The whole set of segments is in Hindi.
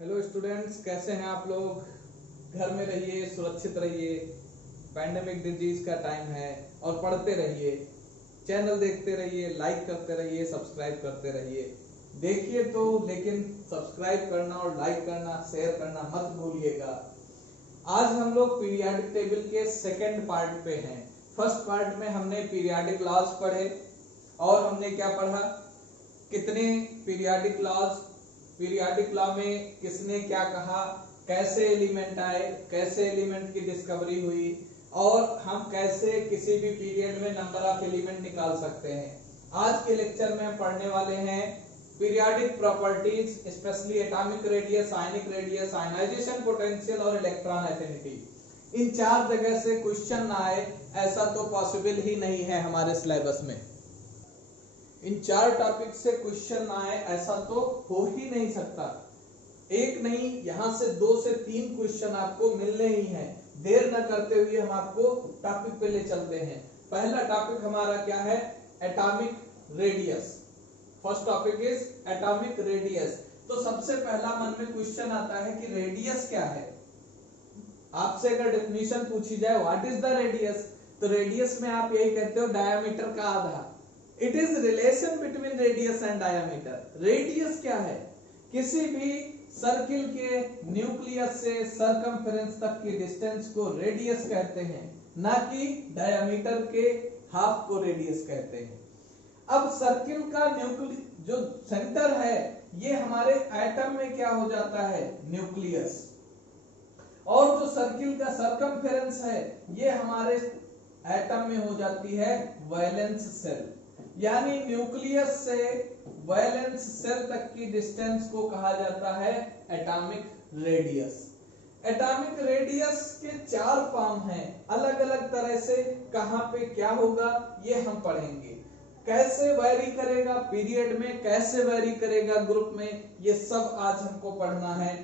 हेलो स्टूडेंट्स, कैसे हैं आप लोग। घर में रहिए, सुरक्षित रहिए। पैंडेमिक डिजीज का टाइम है और पढ़ते रहिए। चैनल देखते रहिए, लाइक करते रहिए, सब्सक्राइब करते रहिए। देखिए तो लेकिन सब्सक्राइब करना और लाइक करना, शेयर करना मत भूलिएगा। आज हम लोग पीरियाडिक टेबल के सेकंड पार्ट पे हैं। फर्स्ट पार्ट में हमने पीरियाडिक लॉज पढ़े और हमने क्या पढ़ा, कितने पीरियाडिक लॉज, पीरियाडिक लॉ में किसने क्या कहा, कैसे एलिमेंट आए, कैसे एलिमेंट की डिस्कवरी हुई और हम कैसे किसी भी पीरियड में नंबर ऑफ एलिमेंट निकाल सकते हैं। आज के लेक्चर में हम पढ़ने वाले हैं periodic properties, specially atomic radius, ionic radius, ionization potential और इलेक्ट्रॉन एफिनिटी। इन चार जगह से क्वेश्चन ना आए ऐसा तो पॉसिबल ही नहीं है हमारे सिलेबस में। इन चार टॉपिक से क्वेश्चन ना आए ऐसा तो हो ही नहीं सकता। एक नहीं, यहां से 2 से 3 क्वेश्चन आपको मिलने ही हैं। देर न करते हुए हम आपको टॉपिक पे ले चलते हैं। पहला टॉपिक हमारा क्या है, atomic radius. First topic is atomic radius. तो सबसे पहला मन में क्वेश्चन आता है कि रेडियस क्या है। आपसे अगर डेफिनेशन पूछी जाए व्हाट इज द रेडियस, तो रेडियस में आप यही कहते हो डायमीटर का आधा। It is relation between radius and diameter. Radius क्या है, किसी भी सर्किल के न्यूक्लियस से सरकमफेरेंस तक की डिस्टेंस को रेडियस कहते हैं, ना कि डायमीटर के हाफ को रेडियस कहते हैं। अब सर्किल का न्यूक्लियस जो सेंटर है ये हमारे एटम में क्या हो जाता है, न्यूक्लियस, और जो सर्किल का सरकमफेरेंस है ये हमारे एटम में हो जाती है वैलेंस सेल। यानी न्यूक्लियस से वैलेंस सेल तक की डिस्टेंस को कहा जाता है एटॉमिक रेडियस। एटॉमिक रेडियस के 4 फॉर्म हैं, अलग अलग तरह से कहां पे क्या होगा ये हम पढ़ेंगे। कैसे वेरी करेगा पीरियड में, कैसे वेरी करेगा ग्रुप में, ये सब आज हमको पढ़ना है।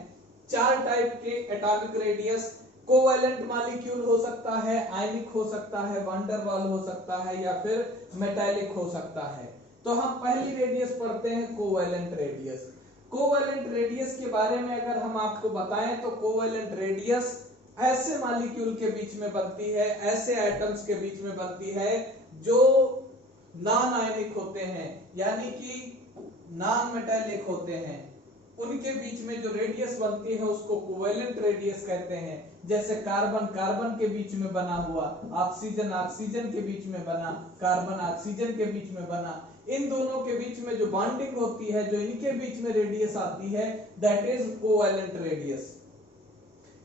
4 टाइप के एटॉमिक रेडियस, कोवैलेंट मॉलिक्यूल हो सकता है, आयनिक हो सकता है, वान डेर वाल हो सकता है या फिर मेटालिक हो सकता है। तो हम पहली रेडियस पढ़ते हैं कोवैलेंट रेडियस। कोवैलेंट रेडियस के बारे में अगर हम आपको बताएं तो कोवैलेंट रेडियस ऐसे मॉलिक्यूल के बीच में बनती है, ऐसे एटम्स के बीच में बनती है जो नॉन आयनिक होते हैं, यानी कि नॉन मेटालिक होते हैं। उनके बीच में जो रेडियस बनती है उसको कोवैलेंट रेडियस कहते हैं। जैसे कार्बन कार्बन के बीच में बना हुआ, ऑक्सीजन ऑक्सीजन के बीच में बना, कार्बन ऑक्सीजन के बीच में बना, इन दोनों के बीच में जो बॉन्डिंग होती है, जो इनके बीच में रेडियस आती है, दैट इज कोवैलेंट रेडियस।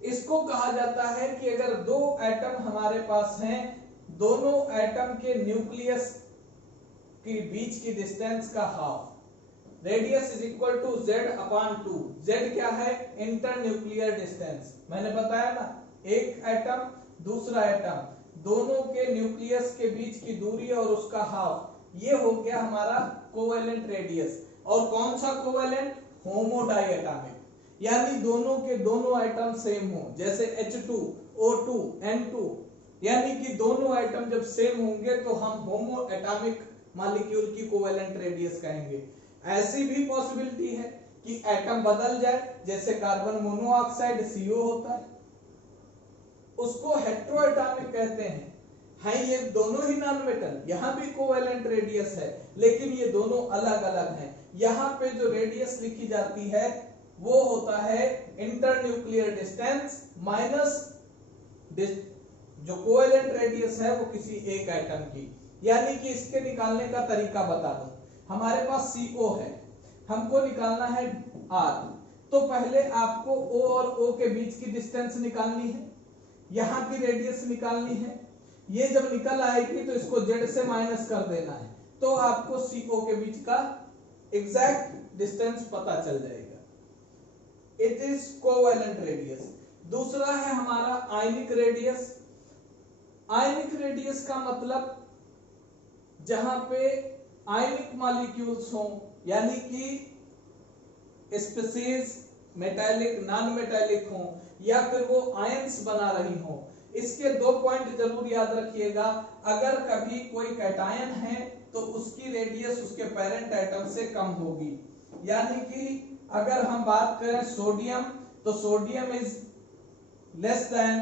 इसको कहा जाता है कि अगर 2 एटम हमारे पास हैं, दोनों एटम के न्यूक्लियस के बीच की डिस्टेंस का half, radius is equal to Z upon 2। Z क्या है, इंटर न्यूक्लियर डिस्टेंस। मैंने बताया ना, एक एटम दूसरा एटम, दोनों के न्यूक्लियस के बीच की दूरी और उसका हाफ, ये हो गया हमारा कोवैलेंट रेडियस। और कौन सा कोवैलेंट, होमोडाइएटॉमिक, यानी दोनों के दोनों एटम सेम हो। जैसे H2 O2 N2, यानी कि दोनों एटम जब सेम होंगे तो हम होमो एटॉमिक मॉलिक्यूल की कोवैलेंट रेडियस कहेंगे। ऐसी भी पॉसिबिलिटी है कि एटम बदल जाए, जैसे कार्बन मोनोऑक्साइड CO होता है, उसको हेटेरोएटॉमिक कहते हैं। ये दोनों ही नॉन मेटल, यहां भी कोवैलेंट रेडियस है, लेकिन ये दोनों अलग अलग हैं। यहां पे जो रेडियस लिखी जाती है वो होता है इंटर न्यूक्लियर डिस्टेंस माइनस जो कोवैलेंट रेडियस है वो किसी एक एटम की। यानी कि इसके निकालने का तरीका बता दूं, हमारे पास CO है, हमको निकालना है R। तो पहले आपको O और O के बीच की डिस्टेंस निकालनी है, यहां की रेडियस निकालनी है। ये जब निकल आएगी तो इसको Z से माइनस कर देना है, तो आपको CO के बीच का एग्जैक्ट डिस्टेंस पता चल जाएगा। It is covalent radius. दूसरा है हमारा आयनिक रेडियस। आयनिक रेडियस का मतलब जहां पे आयनिक मॉलिक्यूल्स हों, यानी कि स्पीशीज मेटालिक नॉन मेटालिक हों या फिर वो आयंस बना रही हों। इसके 2 पॉइंट जरूर याद रखिएगा। अगर कभी कोई कैटायन है तो उसकी रेडियस उसके पेरेंट एटम से कम होगी, यानी कि अगर हम बात करें सोडियम, तो sodium is less than,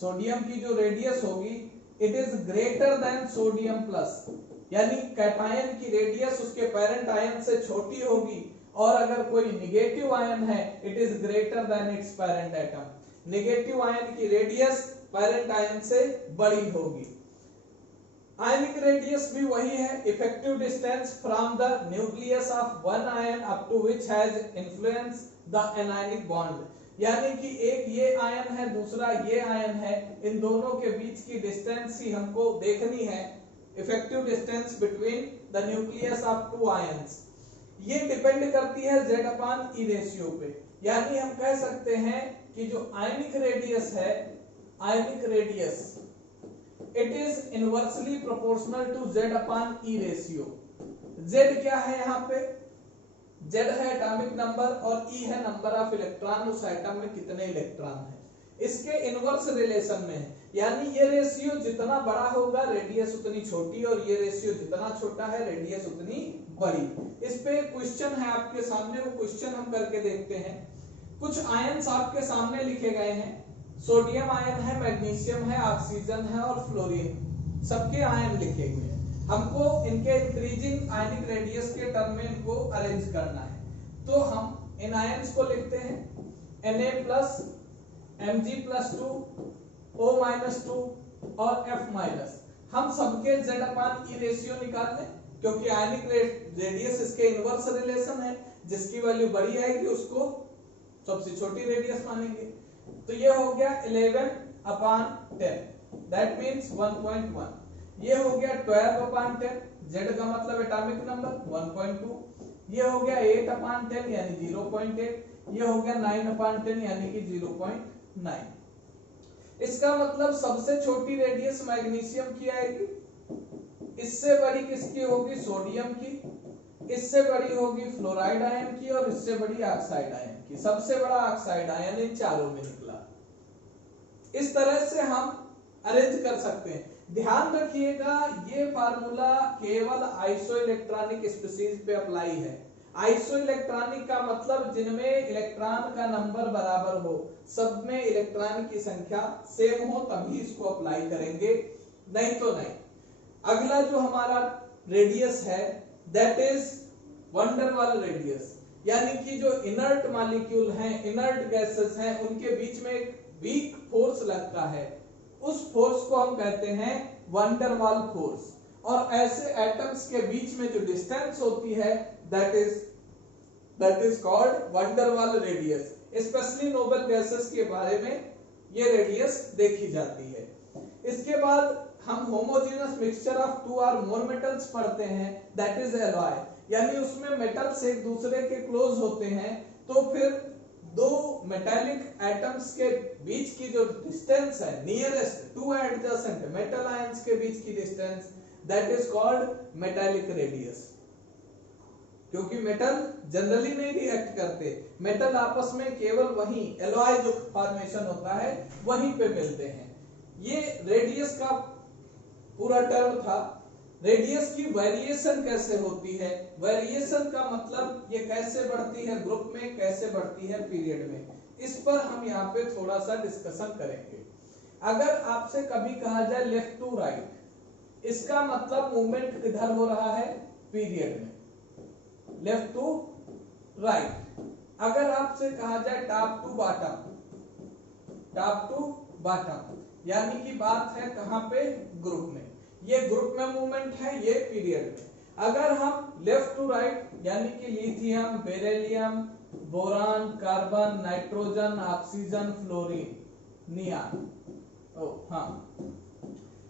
sodium की जो रेडियस होगी it is greater than sodium plus, यानी कैटायन की रेडियस उसके पेरेंट आयन से छोटी होगी, और अगर कोई निगेटिव आयन है it is greater than its parent atom. Negative ion की रेडियस पेरेंट आयन से बड़ी होगी। आयनिक रेडियस भी वही है, effective distance from the nucleus of one ion up to which has influence the anionic bond, यानी कि एक ये आयन है दूसरा ये आयन है, इन दोनों के बीच की डिस्टेंस ही हमको देखनी है, effective distance between the nucleus of two ions. ये डिपेंड करती है Z अपॉन E रेशियो पे, यानी हम कह सकते हैं कि जो आयनिक रेडियस है, ionic radius it is inversely proportional to Z upon E ratio. Z क्या है यहाँ पे, Z है एटॉमिक नंबर और E है नंबर ऑफ इलेक्ट्रॉन, उस एटम में कितने इलेक्ट्रॉन है, इसके इनवर्स रिलेशन में है, यानी ये रेशियो जितना बड़ा होगा रेडियस उतनी छोटी, और ये रेशियो जितना छोटा है रेडियस उतनी बड़ी। इस पे क्वेश्चन है आपके सामने, वो क्वेश्चन हम करके देखते हैं। कुछ आयंस आपके सामने लिखे गए हैं, सोडियम आयन है, मैग्नीशियम है, ऑक्सीजन है और फ्लोरीन, सबके आयन लिखे हुए हैं। हमको इनके इंक्रीजिंग आयनिक रेडियस के टर्म में इनको अरेंज करना है, तो हम इन आयंस को लिखते हैं Na+, Mg+2, O-2 और F-। हम सबके Z अपॉन E रेशियो निकाल लें, क्योंकि आयनिक रेडियस इसके इनवर्स रिलेशन है, जिसकी वैल्यू बड़ी आएगी उसको सबसे छोटी रेडियस मानेंगे। तो ये हो गया 11/10, दैट मींस 1.1। ये हो गया 12/10, Z का मतलब एटॉमिक नंबर 1.2। ये हो गया 8/10 यानी 0.8। ये हो गया 9/10 यानी कि 0.9। इसका मतलब सबसे छोटी रेडियस मैग्नीशियम की आएगी, इससे बड़ी किसकी होगी, सोडियम की, इससे बड़ी होगी फ्लोराइड आयन की, और इससे बड़ी ऑक्साइड आयन की। सबसे बड़ा ऑक्साइड आयन इन चारों में निकला। इस तरह से हम अरेंज कर सकते हैं। ध्यान रखिएगा ये फार्मूला केवल आइसोइलेक्ट्रॉनिक स्पीशीज पे अप्लाई है। आइसोइलेक्ट्रॉनिक का मतलब जिनमें इलेक्ट्रॉन का नंबर बराबर हो, सब में इलेक्ट्रॉन की संख्या सेम हो, तभी इसको अप्लाई करेंगे, नहीं तो नहीं। अगला जो हमारा रेडियस है दैट इज वंडर वाल रेडियस, यानी कि जो इनर्ट मॉलिक्यूल हैं, इनर्ट गैसेस हैं, उनके बीच में एक वीक फोर्स लगता है, उस फोर्स को हम कहते हैं वंडर वाल फोर्स। और ऐसे एटम्स के बीच में जो डिस्टेंस होती है दैट इज कॉल्ड वंडर वाल रेडियस। स्पेशली नोबल गैसेस के बारे में ये रेडियस देखी जाती है। इसके बाद हम होमोजेनस मिक्सचर ऑफ टू और मोर मेटल्स पढ़ते हैं, दैट इज एलॉय, यानी उसमें मेटल्स एक दूसरे के क्लोज होते हैं, तो फिर दो मेटालिक एटम्स के बीच की जो डिस्टेंस है, nearest two adjacent metal ions के बीच की distance, that is called metallic radius. क्योंकि मेटल जनरली नहीं रिएक्ट करते, मेटल आपस में केवल वहीं एलॉय जो फॉर्मेशन होता है वहीं पे मिलते हैं। ये रेडियस का पूरा टर्म था। रेडियस की वेरिएशन कैसे होती है, वेरिएशन का मतलब ये कैसे बढ़ती है ग्रुप में, कैसे बढ़ती है पीरियड में, इस पर हम यहाँ पे थोड़ा सा डिस्कशन करेंगे। अगर आपसे कभी कहा जाए लेफ्ट टू राइट, इसका मतलब मूवमेंट किधर हो रहा है, पीरियड में, लेफ्ट टू राइट। अगर आपसे कहा जाए top to bottom, top to bottom, यानी कि बात है कहां पे, ग्रुप में, ये ग्रुप में मूवमेंट है, ये पीरियड में। अगर हम लेफ्ट टू राइट यानी कि lithium, beryllium, boron, carbon, nitrogen, oxygen, fluorine, neon, हाँ,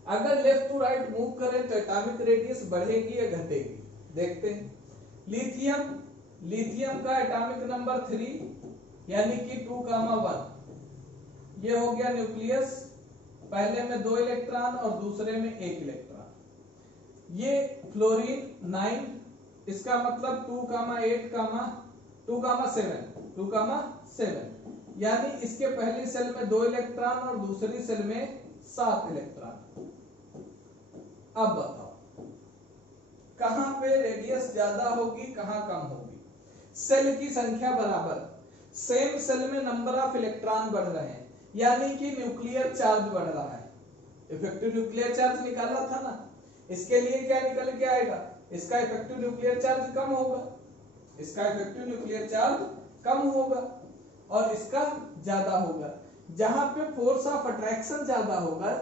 अगर लेफ्ट टू राइट मूव करें तो एटॉमिक रेडियस बढ़ेगी या घटेगी, देखते हैं। लिथियम का एटॉमिक नंबर 3 यानी कि 2,1, ये हो गया न्यूक्लियस, पहले में 2 इलेक्ट्रॉन और दूसरे में 1 इलेक्ट्रॉन। ये फ्लोरीन 9, इसका मतलब 2,7, यानी इसके पहली सेल में 2 इलेक्ट्रॉन और दूसरी सेल में 7 इलेक्ट्रॉन। अब बताओ कहां पे रेडियस ज्यादा होगी, कहां कम होगी। सेल की संख्या बराबर सेम सेल में नंबर ऑफ इलेक्ट्रॉन बढ़ रहे हैं, यानी कि न्यूक्लियर चार्ज बढ़ रहा है। इफेक्टिव न्यूक्लियर चार्ज निकालना था ना, इसके लिए क्या निकल के आएगा, इसका इफेक्टिव न्यूक्लियर चार्ज कम होगा, इसका इफेक्टिव न्यूक्लियर चार्ज कम होगा और इसका ज्यादा होगा। जहां पे फोर्स ऑफ अट्रैक्शन ज्यादा होगा,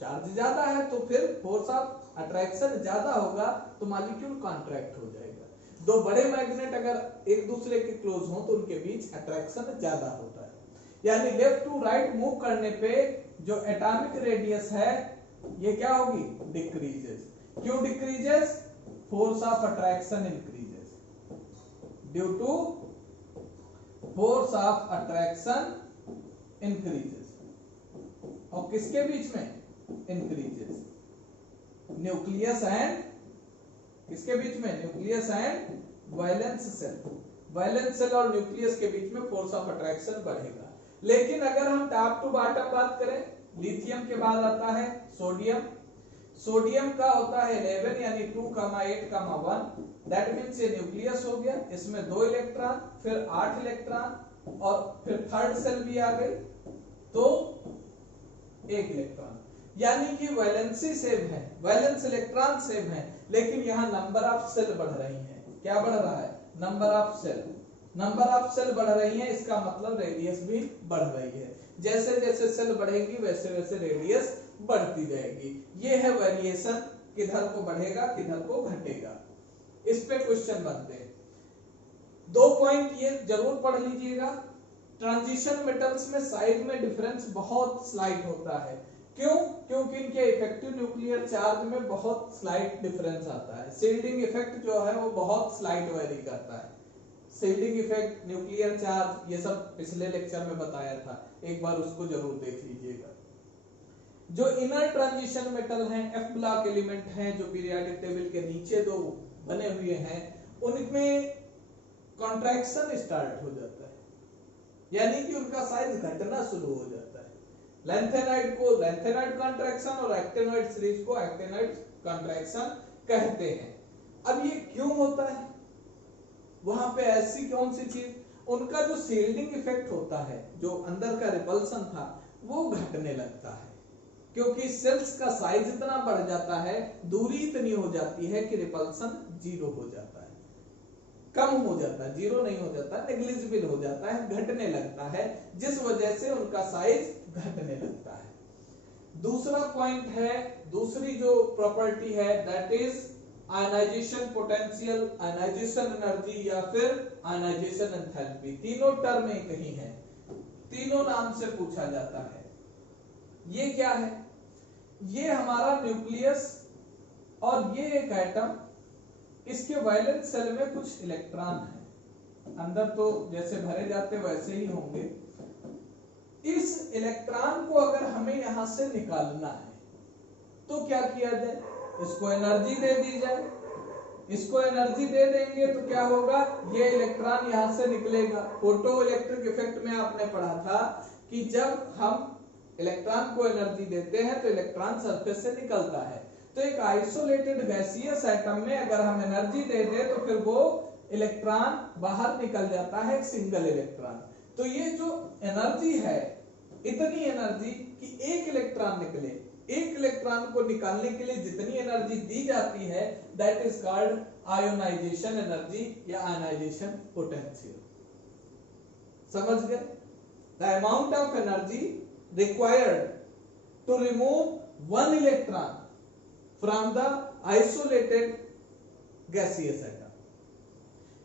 चार्ज ज्यादा है तो फिर फोर्स ऑफ अट्रैक्शन ज्यादा होगा तो मॉलिक्यूल कॉन्ट्रैक्ट हो जाएगा। दो बड़े मैग्नेट अगर एक दूसरे के क्लोज हो तो उनके बीच अट्रैक्शन ज्यादा होता है, यानी लेफ्ट टू राइट मूव करने पे जो एटॉमिक रेडियस है ये क्या होगी, डिक्रीजेस। क्यों decreases, force of attraction increases, due to force of attraction increases. और किसके बीच में, इंक्रीजेस, न्यूक्लियस एंड किसके बीच में, nucleus and valence shell. Valence shell और न्यूक्लियस के बीच में फोर्स ऑफ अट्रैक्शन बढ़ेगा। लेकिन अगर हम टॉप टू बॉटम बात करें, लिथियम के बाद आता है सोडियम। सोडियम का होता है 11 यानी 2,8,1, दैट मींस ये न्यूक्लियस हो गया, इसमें 2 इलेक्ट्रॉन, फिर 8 इलेक्ट्रॉन और फिर थर्ड सेल भी आ गई तो 1 इलेक्ट्रॉन, यानी कि वैलेंसी सेम है, वैलेंस इलेक्ट्रॉन सेम है, लेकिन यहां नंबर ऑफ सेल बढ़ रही है। क्या बढ़ रहा है, number of shell. Number of shell बढ़ रही है, इसका मतलब रेडियस भी बढ़ रही है। जैसे जैसे सेल बढ़ेगी वैसे वैसे रेडियस बढ़ती जाएगी। ये है वेरिएशन, किधर को बढ़ेगा किधर को घटेगा। इस पे क्वेश्चन बनते हैं। 2 पॉइंट ये जरूर पढ़ लीजिएगा, ट्रांजिशन मेटल्स में साइज में डिफरेंस बहुत स्लाइट होता है। क्यों, क्योंकि इनके इफेक्टिव न्यूक्लियर चार्ज में बहुत स्लाइट डिफरेंस आता है। शील्डिंग इफेक्ट जो है वो बहुत स्लाइट वेरी करता है। शील्डिंग इफेक्ट, न्यूक्लियर चार्ज, ये सब पिछले लेक्चर में बताया था, एक बार उसको जरूर देख लीजिएगा। जो इनर ट्रांजिशन मेटल हैं, एफ ब्लॉक एलिमेंट हैं, जो पीरियोडिक टेबल के नीचे 2 बने हुए हैं, उनमें कॉन्ट्रैक्शन स्टार्ट हो जाता है, यानी कि उनका साइज घटना शुरू हो जाता है। लैंथेनाइड को लैंथेनाइड कॉन्ट्रैक्शन और एक्टिनोइड सीरीज को एक्टिनोइड कॉन्ट्रैक्शन कहते हैं। अब ये क्यों होता है, वहां पे ऐसी कौन सी चीज, उनका जो शील्डिंग इफेक्ट होता है, जो अंदर का रिपल्सन था वो घटने लगता है, क्योंकि सेल्स का साइज इतना बढ़ जाता है, दूरी इतनी हो जाती है कि रिपल्सन 0 हो जाता है, कम हो जाता है, 0 नहीं हो जाता, नेग्लिजिबल हो जाता है, घटने लगता है, जिस वजह से उनका साइज घटने लगता है। दूसरा पॉइंट है, दूसरी जो प्रॉपर्टी है, that is ionization potential, ionization energy या फिर आयनाइजेशन एंथैल्पी। तीनों टर्म एक ही है, तीनों नाम से पूछा जाता है। ये क्या है, ये हमारा न्यूक्लियस और ये एक एटम, इसके वैलेंस सेल में कुछ इलेक्ट्रॉन है, अंदर तो जैसे भरे जाते वैसे ही होंगे। इस इलेक्ट्रॉन को अगर हमें यहां से निकालना है तो क्या किया जाए, इसको एनर्जी दे दी जाए। इसको एनर्जी दे देंगे तो क्या होगा, ये इलेक्ट्रॉन यहां से निकलेगा। फोटो इलेक्ट्रिक इफेक्ट में आपने पढ़ा था कि जब हम इलेक्ट्रॉन को एनर्जी देते हैं तो इलेक्ट्रॉन सरफेस से निकलता है। तो एक आइसोलेटेड गैसियस एटम में अगर हम एनर्जी दे दें तो फिर वो इलेक्ट्रॉन बाहर निकल जाता है, एक सिंगल इलेक्ट्रॉन। तो ये जो एनर्जी है, इतनी एनर्जी कि एक इलेक्ट्रॉन निकले, एक इलेक्ट्रॉन को निकालने के लिए जितनी एनर्जी दी जाती है, that is called ionization energy या आयोनाइजेशन पोटेंशियल। समझ गए, the amount of energy required to remove 1 electron from the isolated gaseous atom.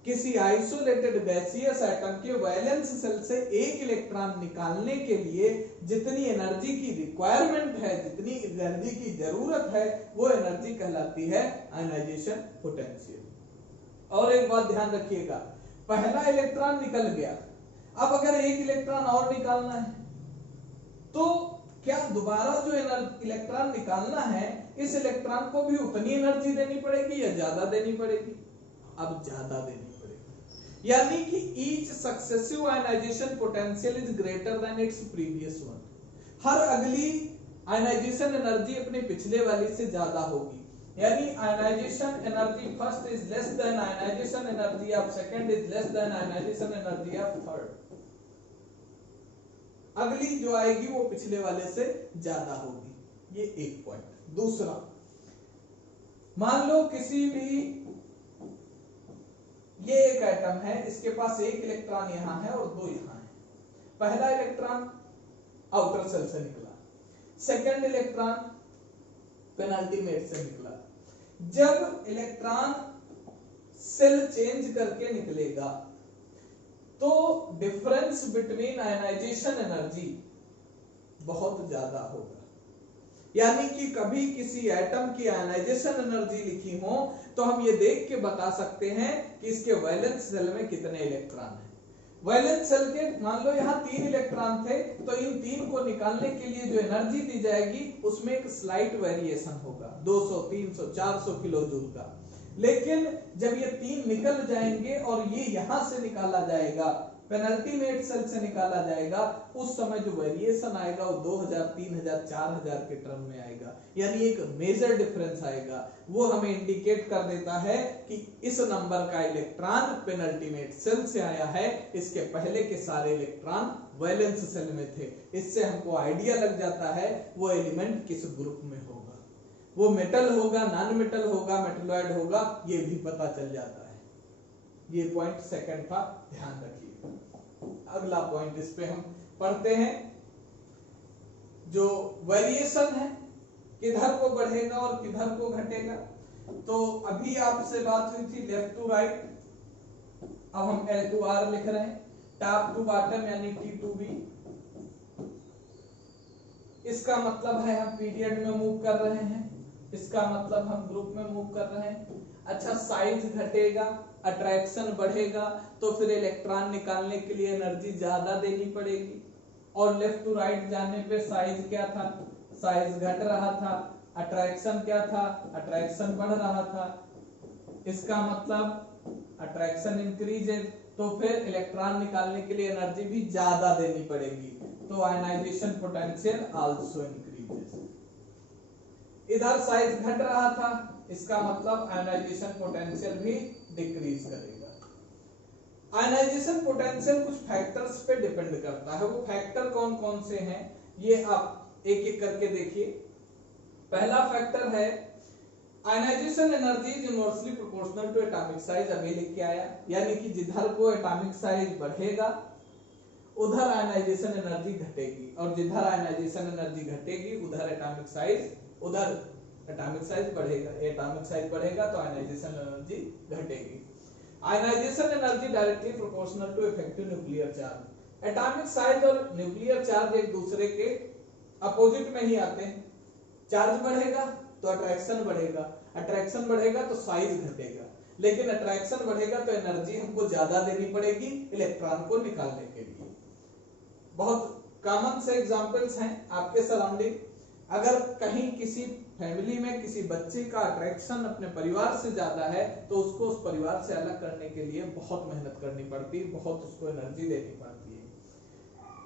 किसी आइसोलेटेड गैसियस एटम के वैलेंस सेल से एक इलेक्ट्रॉन निकालने के लिए जितनी एनर्जी की रिक्वायरमेंट है, जितनी एनर्जी की जरूरत है, वो एनर्जी कहलाती है आयनाइजेशन पोटेंशियल। और एक बात ध्यान रखिएगा, पहला इलेक्ट्रॉन निकल गया, अब अगर एक इलेक्ट्रॉन और निकालना है तो क्या दोबारा जो इलेक्ट्रॉन निकालना है, इस इलेक्ट्रॉन को भी उतनी एनर्जी देनी पड़ेगी या ज्यादा देनी पड़ेगी? अब ज्यादा देनी पड़ेगी, यानी कि each successive ionization potential is greater than its previous one. हर अगली आयनाइजेशन एनर्जी अपने पिछले वाली से ज्यादा होगी। यानी ionization energy first is less than ionization energy of second is less than ionization energy of third. अगली जो आएगी वो पिछले वाले से ज्यादा होगी। ये एक पॉइंट। दूसरा, मान लो किसी भी, ये एक एटम है, इसके पास एक इलेक्ट्रॉन यहां है और दो यहां है। पहला इलेक्ट्रॉन आउटर सेल से निकला, सेकंड इलेक्ट्रॉन पेनल्टीमेट से निकला। जब इलेक्ट्रॉन सेल चेंज करके निकलेगा तो डिफरेंस बिटवीन आयनाइजेशन एनर्जी बहुत ज्यादा होगा। यानी कि कभी किसी एटम की आयनाइजेशन एनर्जी लिखी हो तो हम ये देख के बता सकते हैं कि इसके वैलेंस सेल में कितने इलेक्ट्रॉन हैं। वैलेंस सेल के मान लो यहाँ 3 इलेक्ट्रॉन थे, तो इन 3 को निकालने के लिए जो एनर्जी दी जाएगी उसमें एक स्लाइट वेरिएशन होगा, 200, 300, 400 किलो जूल का। लेकिन जब ये 3 निकल जाएंगे और ये यहां से निकाला जाएगा, पेनल्टीमेट सेल से निकाला जाएगा, उस समय जो वेरिएशन आएगा वो 2000, 3000, 4000 के टर्म में आएगा। यानी एक मेजर डिफरेंस आएगा। वो हमें इंडिकेट कर देता है कि इस नंबर का इलेक्ट्रॉन पेनल्टीमेट सेल से आया है, इसके पहले के सारे इलेक्ट्रॉन वैलेंस सेल में थे। इससे हमको आइडिया लग जाता है वो एलिमेंट किस ग्रुप में होगा। वो मेटल होगा, नॉन मेटल होगा, मेटलॉइड होगा, ये भी पता चल जाता है। ये पॉइंट सेकंड था, ध्यान रखिए। अगला पॉइंट इस पे हम पढ़ते हैं, जो वेरिएशन है, किधर को बढ़ेगा और किधर को घटेगा। तो अभी आपसे बात हुई थी लेफ्ट टू राइट, अब हम L टू R लिख रहे हैं, टॉप टू बॉटम यानी T टू B। इसका मतलब है हम पीरियड में मूव कर रहे हैं, इसका मतलब हम ग्रुप में मूव कर रहे हैं। अच्छा, साइज घटेगा, अट्रैक्शन बढ़ेगा, तो फिर इलेक्ट्रॉन निकालने के लिए एनर्जी ज्यादा देनी पड़ेगी। और लेफ्ट टू राइट जाने पे साइज क्या था, साइज घट रहा था, अट्रैक्शन क्या था, अट्रैक्शन बढ़ रहा था। इसका मतलब अट्रैक्शन इंक्रीजेज, तो फिर इलेक्ट्रॉन निकालने के लिए एनर्जी भी ज्यादा देनी पड़ेगी, तो आयनाइजेशन पोटेंशियल आल्सो इंक्रीजेज। इधर साइज घट रहा था, इसका मतलब आयनाइजेशन पोटेंशियल भी डिक्रीज करेगा। आयनाइजेशन पोटेंशियल कुछ फैक्टर्स पे डिपेंड करता है। वो फैक्टर कौन कौन से हैं ये आप एक एक करके देखिए। पहला फैक्टर है ionization energy is inversely proportional to atomic size. अभी लिख के आया, यानी कि जिधर को एटॉमिक साइज बढ़ेगा उधर आयनाइजेशन एनर्जी घटेगी, और जिधर आयनाइजेशन एनर्जी घटेगी उधर एटॉमिक साइज, उधर एटॉमिक साइज बढ़ेगा। एटॉमिक साइज बढ़ेगा तो आयनाइजेशन एनर्जी घटेगी। Ionization energy directly proportional to effective nuclear charge. Atomic size और न्यूक्लियर चार्ज एक दूसरे के अपोजिट में ही आते हैं। चार्ज बढ़ेगा तो अट्रैक्शन बढ़ेगा, अट्रैक्शन बढ़ेगा तो साइज घटेगा। लेकिन अट्रैक्शन बढ़ेगा तो एनर्जी हमको ज्यादा देनी पड़ेगी इलेक्ट्रॉन को निकालने के लिए। बहुत कॉमन से एग्जांपल्स हैं आपके सराउंडिंग। अगर कहीं किसी फैमिली में किसी बच्चे का अट्रैक्शन अपने परिवार से ज्यादा है तो उसको उस परिवार से अलग करने के लिए बहुत मेहनत करनी पड़ती है, बहुत उसको एनर्जी देनी पड़ती है।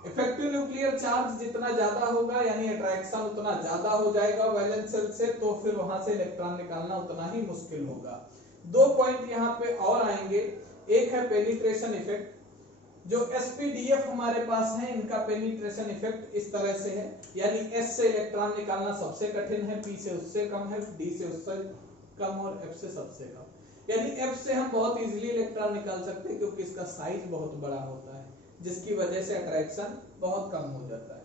इफेक्टिव न्यूक्लियर चार्ज जितना ज्यादा होगा यानी अट्रैक्शन उतना ज्यादा हो जाएगा वैलेंस सेल से, तो फिर वहां से इलेक्ट्रॉन निकालना उतना ही मुश्किल होगा। 2 पॉइंट यहाँ पे और आएंगे। एक है पेनिट्रेशन इफेक्ट। जो SPDF हमारे पास है इनका पेनिट्रेशन इफेक्ट इस तरह से है, यानी S से इलेक्ट्रॉन निकालना सबसे कठिन है, P से उससे कम है, D से उससे कम और F से सबसे कम। यानी F से हम बहुत इजीली इलेक्ट्रॉन निकाल सकते हैं क्योंकि इसका साइज बहुत बड़ा होता है, जिसकी वजह से अट्रैक्शन बहुत कम हो जाता है।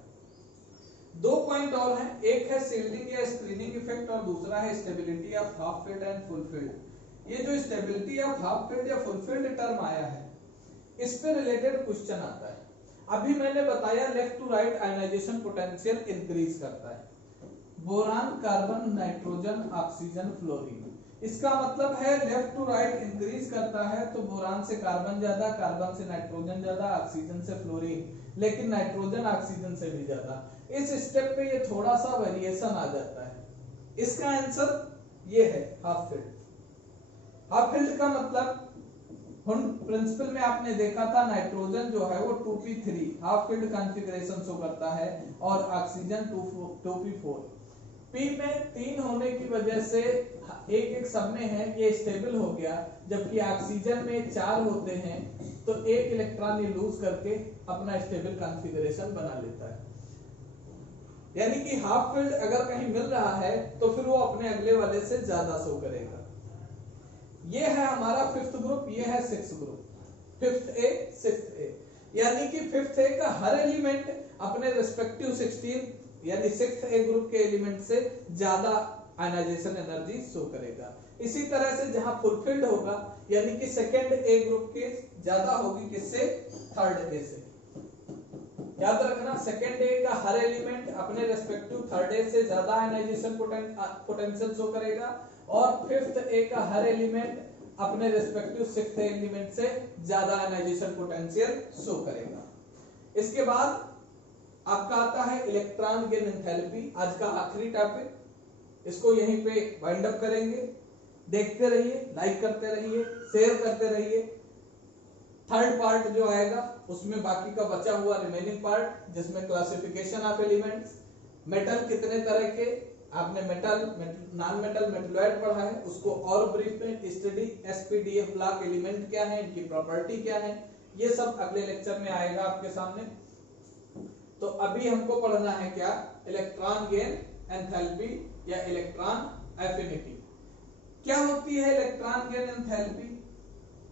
2 पॉइंट और हैं, एक है शील्डिंग या स्क्रीनिंग इफेक्ट और दूसरा है stability of half filled and full field. ये जो स्टेबिलिटी ऑफ हाफ फिल्ड या फुल फिल्ड टर्म आया है इस पे रिलेटेड क्वेश्चन आता है। अभी मैंने बताया left to right ionization potential increase करता है। Boron, carbon, nitrogen, oxygen, fluorine, इसका मतलब है लेफ्ट टू राइट इंक्रीज करता है तो बोरान से कार्बन ज्यादा, कार्बन से नाइट्रोजन ज्यादा, ऑक्सीजन से फ्लोरीन, लेकिन नाइट्रोजन ऑक्सीजन से भी ज्यादा। इस स्टेप पे ये थोड़ा सा वेरिएशन आ जाता है। इसका आंसर ये है हाफ फिल्ड। हाफ फिल्ड का मतलब प्रिंसिपल में आपने देखा था नाइट्रोजन जो है वो 2p3 half filled configuration show करता है और ऑक्सीजन 2p4। पी में 3 होने की वजह से एक एक सब में है, ये स्टेबल हो गया, जबकि ऑक्सीजन में 4 होते हैं तो एक इलेक्ट्रॉन ये लूज करके अपना स्टेबल कॉन्फ़िगरेशन बना लेता है। यानी कि हाफ फील्ड अगर कहीं मिल रहा है तो फिर वो अपने अगले वाले से ज्यादा शो करेगा। ये है हमारा 5th ग्रुप, ये है 6th ग्रुप, 5th ए 6th ए, यानी कि 5th ए का हर एलिमेंट अपने रेस्पेक्टिव 16 यानी 6th ए ग्रुप के एलिमेंट से ज्यादा आयनाइजेशन एनर्जी शो करेगा। इसी तरह से जहां फुलफिल्ड होगा यानी कि 2nd ए ग्रुप के ज्यादा होगी किससे, 3rd ए से। याद रखना 2nd ए का हर एलिमेंट अपने रेस्पेक्टिव 3rd ए से ज्यादा आयनाइजेशन पोटेंशियल शो करेगा और 5th ए का हर एलिमेंट अपने रेस्पेक्टिव 6th एलिमेंट से ज्यादा आयनाइजेशन पोटेंशियल शो करेगा। इसके बाद आपका आता है इलेक्ट्रॉन गेन एंथैल्पी, आज का आखिरी टॉपिक। इसको यहीं पे वाइंड अप करेंगे। देखते रहिए, लाइक करते रहिए, शेयर करते रहिए। 3rd पार्ट जो आएगा उसमें बाकी का बचा हुआ रिमेनिंग पार्ट, जिसमें क्लासिफिकेशन ऑफ एलिमेंट्स, मेटल कितने तरह के, आपने मेटल, नॉन मेटल, मेटलॉइड पढ़ा है, उसको और ब्रीफ में स्टडी, एसपीडीएफ ब्लॉक एलिमेंट क्या है, इनकी प्रॉपर्टी क्या है, ये सब अगले लेक्चर में आएगा आपके सामने। तो अभी हमको पढ़ना है क्या, इलेक्ट्रॉन गेन एंथैल्पी या इलेक्ट्रॉन एफिनिटी। क्या होती है इलेक्ट्रॉन गेन एंथैल्पी?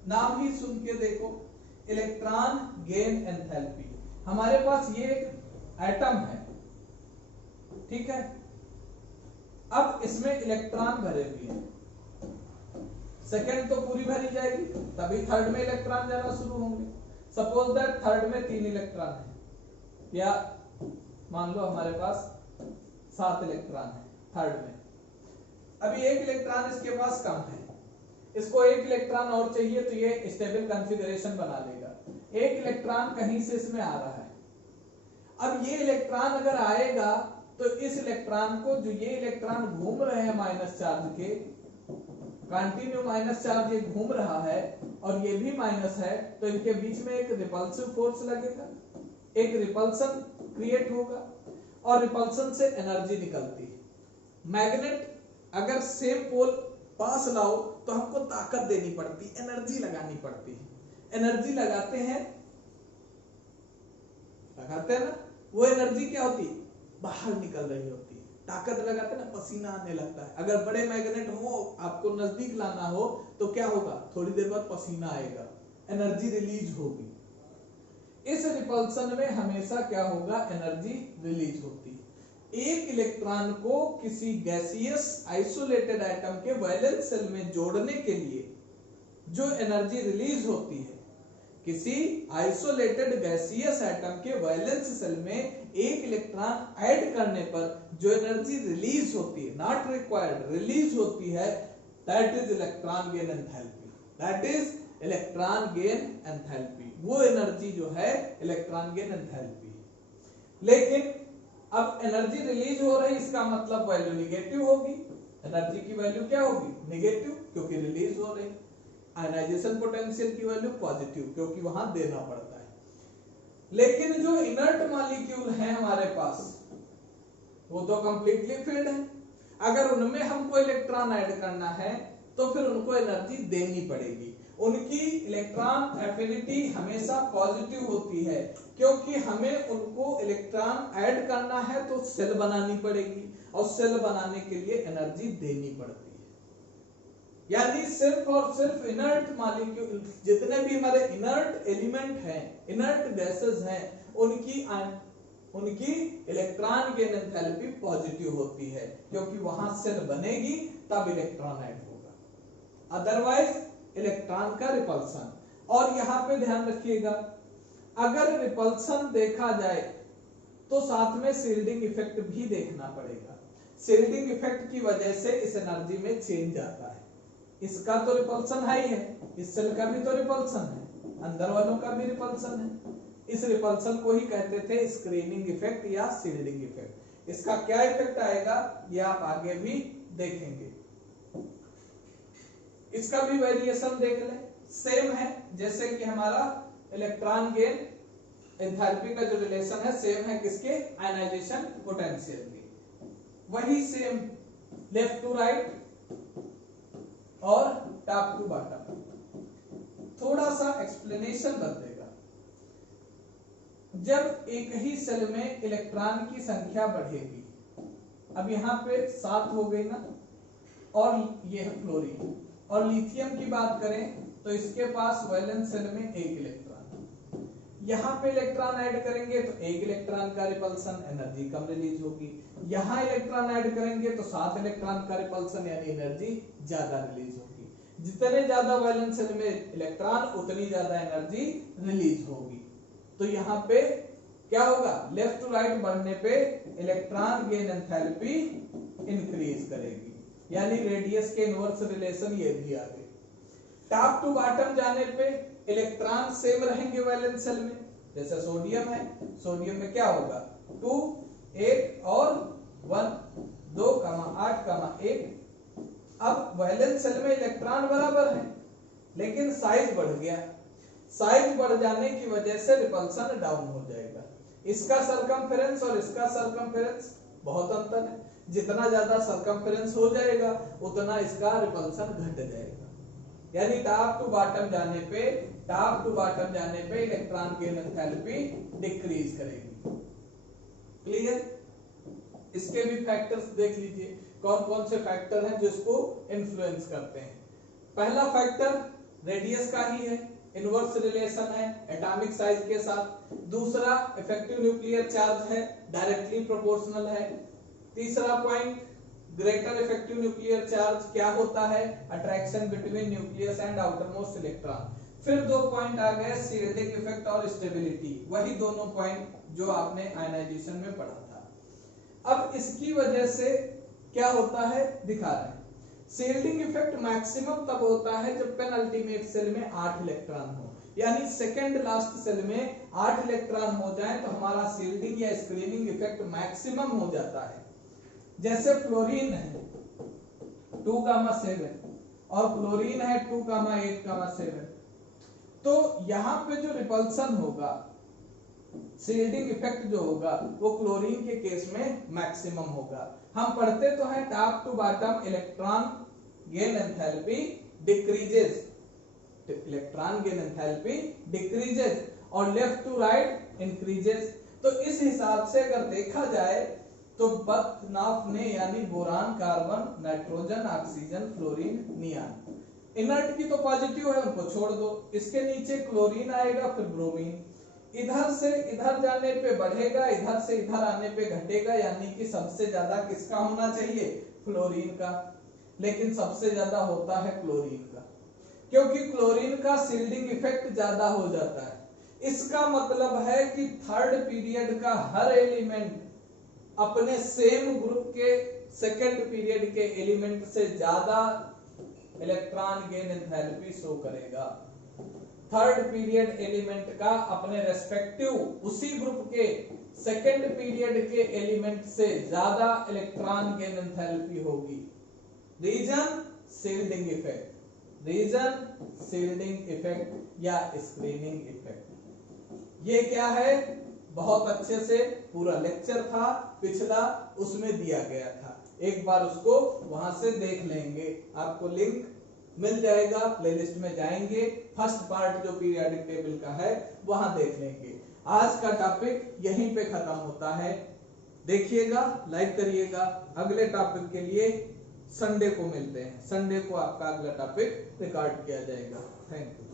नाम ही सुन के देखो, इलेक्ट्रॉन गेन एंथैल्पी। हमारे पास ये एक एटम है, ठीक है, अब इसमें इलेक्ट्रॉन भरे हुए हैं, 2nd तो पूरी भरी जाएगी, तभी 3rd में इलेक्ट्रॉन जाना शुरू होंगे। सपोज दैट 3rd में 3 इलेक्ट्रॉन है, या मान लो हमारे पास 7 इलेक्ट्रॉन है 3rd में। अभी 1 इलेक्ट्रॉन इसके पास कम है, इसको 1 इलेक्ट्रॉन और चाहिए तो ये स्टेबल कॉन्फ़िगरेशन बना लेगा। 1 इलेक्ट्रॉन कहीं से इसमें आ रहा है, अब ये इलेक्ट्रॉन अगर आएगा तो इस इलेक्ट्रॉन को, जो ये इलेक्ट्रॉन घूम रहे हैं माइनस चार्ज के, कंटिन्यू माइनस चार्ज ये घूम रहा है और ये भी माइनस है, तो इनके बीच में एक रिपल्सिव फोर्स लगेगा, एक रिपल्सन क्रिएट होगा और रिपल्सन से एनर्जी निकलती है। मैग्नेट अगर सेम पोल पास लाओ तो हमको ताकत देनी पड़ती, एनर्जी लगानी पड़ती है। एनर्जी लगाते हैं ना, वो एनर्जी क्या होती है, बाहर निकल रही होती है। ताकत लगाते ना, पसीना आने लगता है। अगर बड़े मैग्नेट हो, आपको नजदीक लाना हो तो क्या होगा, थोड़ी देर बाद पसीना आएगा, एनर्जी रिलीज होगी। इस रिपल्सन में हमेशा क्या होगा, एनर्जी रिलीज होती है। एक इलेक्ट्रॉन को किसी गैसियस आइसोलेटेड एटम के वैलेंस सेल में जोड़ने के लिए जो एनर्जी रिलीज होती है, किसी आइसोलेटेड गैसियस एटम के वैलेंस सेल में एक इलेक्ट्रॉन ऐड करने पर जो एनर्जी रिलीज होती है, नॉट रिक्वायर्ड, रिलीज होती है, that is electron gain enthalpy. That is electron gain enthalpy. वो एनर्जी जो है इलेक्ट्रॉन गेन एंथैल्पी। लेकिन अब एनर्जी रिलीज हो रही, इसका मतलब वैल्यू निगेटिव होगी। एनर्जी की वैल्यू क्या होगी, निगेटिव, क्योंकि रिलीज हो रही। आयनाइजेशन पोटेंशियल की वैल्यू पॉजिटिव, क्योंकि वहां देना पड़ता है। लेकिन जो इनर्ट मॉलिक्यूल है हमारे पास, वो तो कंप्लीटली फिल्ड है। अगर उनमें हमको इलेक्ट्रॉन ऐड करना है तो फिर उनको एनर्जी देनी पड़ेगी। उनकी इलेक्ट्रॉन एफिनिटी हमेशा पॉजिटिव होती है, क्योंकि हमें उनको इलेक्ट्रॉन ऐड करना है तो सेल बनानी पड़ेगी, और सेल बनाने के लिए एनर्जी देनी पड़ती है। यानी सिर्फ और सिर्फ इनर्ट मॉलिक्यूल, जितने भी हमारे इनर्ट एलिमेंट हैं, इनर्ट गैसेस हैं, उनकी इलेक्ट्रॉन गेन एंथैल्पी पॉजिटिव होती है, क्योंकि वहां सेल बनेगी तब इलेक्ट्रॉन ऐड होगा, अदरवाइज इलेक्ट्रॉन का रिपल्सन। और यहां पे ध्यान रखिएगा, अगर रिपल्सन देखा जाए तो साथ में शील्डिंग इफेक्ट भी देखना पड़ेगा। शील्डिंग इफेक्ट की वजह से इस एनर्जी में चेंज आता है। इसका तो रिपल्सन हाई है, इस सेल का भी तो रिपल्सन है, अंदर वालों का भी रिपल्सन है। इस रिपल्सन को ही कहते थे स्क्रीनिंग इफेक्ट या शील्डिंग इफेक्ट। इसका क्या इफेक्ट आएगा ये आप आगे भी देखेंगे। इसका भी वेरिएशन देख लें, सेम है जैसे कि हमारा इलेक्ट्रॉन गेन एंथैल्पी का जो रिलेशन है सेम है किसके, आयनाइजेशन पोटेंशियल की। वही सेम लेफ्ट टू राइट और टॉप टू बॉटम। थोड़ा सा एक्सप्लेनेशन बदलेगा। जब एक ही सेल में इलेक्ट्रॉन की संख्या बढ़ेगी, अब यहां पे 7 हो गई ना, और ये है फ्लोरीन, और लिथियम की बात करें तो इसके पास वैलेंस सेल में 1 इलेक्ट्रॉन, यहाँ पे इलेक्ट्रॉन ऐड करेंगे तो 1 इलेक्ट्रॉन का रिपल्सन, एनर्जी कम रिलीज होगी। यहाँ इलेक्ट्रॉन ऐड करेंगे तो 7 इलेक्ट्रॉन का रिपल्सन, यानी एनर्जी ज्यादा रिलीज होगी। जितने ज्यादा वैलेंस सेल में इलेक्ट्रॉन उतनी ज्यादा एनर्जी रिलीज होगी। तो यहाँ पे क्या होगा, लेफ्ट टू राइट बढ़ने पे इलेक्ट्रॉन गेन एंथैल्पी इंक्रीज करेगी, यानी रेडियस के इनवर्स रिलेशन ये भी आ गए। टॉप टू बॉटम जाने पे इलेक्ट्रॉन सेम रहेंगे वैलेंस सेल में, जैसे सोडियम है, सोडियम में क्या होगा 2 8 और 1 2 8 1। अब वैलेंस सेल में इलेक्ट्रॉन बराबर है लेकिन साइज बढ़ गया, साइज बढ़ जाने की वजह से रिपल्सन डाउन हो जाएगा। इसका सरकमफेरेंस और इसका सरकमफेरेंस बहुत अंतर है, जितना ज्यादा सरकमफेरेंस हो जाएगा उतना इसका रिपल्सन घट जाएगा, यानी टॉप टू बॉटम जाने पे इलेक्ट्रॉन गेन एंथैल्पी डिक्रीज करेगी। क्लियर? इसके भी फैक्टर्स देख लीजिए, कौन कौन से फैक्टर हैं जो इसको इन्फ्लुएंस करते हैं। पहला फैक्टर रेडियस का ही है, इनवर्स रिलेशन है एटॉमिक साइज के साथ। दूसरा इफेक्टिव न्यूक्लियर चार्ज है, डायरेक्टली प्रोपोर्शनल है। तीसरा point greater effective nuclear charge क्या होता है, attraction between nucleus and outer most electron. फिर 2 पॉइंट आ गए, शील्डिंग इफेक्ट और स्टेबिलिटी, वही दोनों पॉइंट जो आपने आयनाइजेशन में पढ़ा था। अब इसकी वजह से क्या होता है दिखा रहे हैं। शील्डिंग इफेक्ट मैक्सिमम तब होता है जब पेनल्टीमेट सेल में 8 इलेक्ट्रॉन हो, यानी सेकंड लास्ट सेल में 8 इलेक्ट्रॉन हो जाए तो हमारा शील्डिंग या स्क्रीनिंग इफेक्ट मैक्सिमम हो जाता है। जैसे फ्लोरीन है 2,7 और क्लोरीन है 2,8,7, तो यहाँ पे जो रिपल्सन होगा, शील्डिंग इफेक्ट जो होगा वो क्लोरीन के केस में मैक्सिमम होगा। हम पढ़ते तो हैं top to bottom electron gain enthalpy decreases, electron gain enthalpy decreases और लेफ्ट टू राइट इंक्रीजेस। तो इस हिसाब से अगर देखा जाए तो बर्थनाफ ने, यानी boron, carbon, nitrogen, oxygen, fluorine, neon, inert की तो पॉजिटिव है उनको छोड़ दो। इसके नीचे क्लोरीन आएगा, फिर ब्रोमीन, इधर से इधर जाने पे बढ़ेगा, इधर से इधर आने पे घटेगा, यानी कि सबसे ज्यादा किसका होना चाहिए, फ्लोरीन का, लेकिन सबसे ज्यादा होता है क्लोरीन का, क्योंकि क्लोरीन का शील्डिंग इफेक्ट ज्यादा हो जाता है। इसका मतलब है कि थर्ड पीरियड का हर एलिमेंट अपने सेम ग्रुप के सेकंड पीरियड के एलिमेंट से ज्यादा इलेक्ट्रॉन गेन एंथैल्पी शो करेगा। थर्ड पीरियड एलिमेंट का अपने रेस्पेक्टिव उसी ग्रुप के सेकंड पीरियड के एलिमेंट से ज्यादा इलेक्ट्रॉन गेन एंथैल्पी होगी। Reason shielding effect, reason shielding effect या स्क्रीनिंग इफेक्ट। ये क्या है, बहुत अच्छे से पूरा लेक्चर था पिछला, उसमें दिया गया था, एक बार उसको वहां से देख लेंगे, आपको लिंक मिल जाएगा, प्लेलिस्ट में जाएंगे, फर्स्ट पार्ट जो पीरियोडिक टेबल का है वहां देख लेंगे। आज का टॉपिक यहीं पे खत्म होता है, देखिएगा, लाइक करिएगा। अगले टॉपिक के लिए संडे को मिलते हैं, संडे को आपका अगला टॉपिक रिकॉर्ड किया जाएगा। Thank you.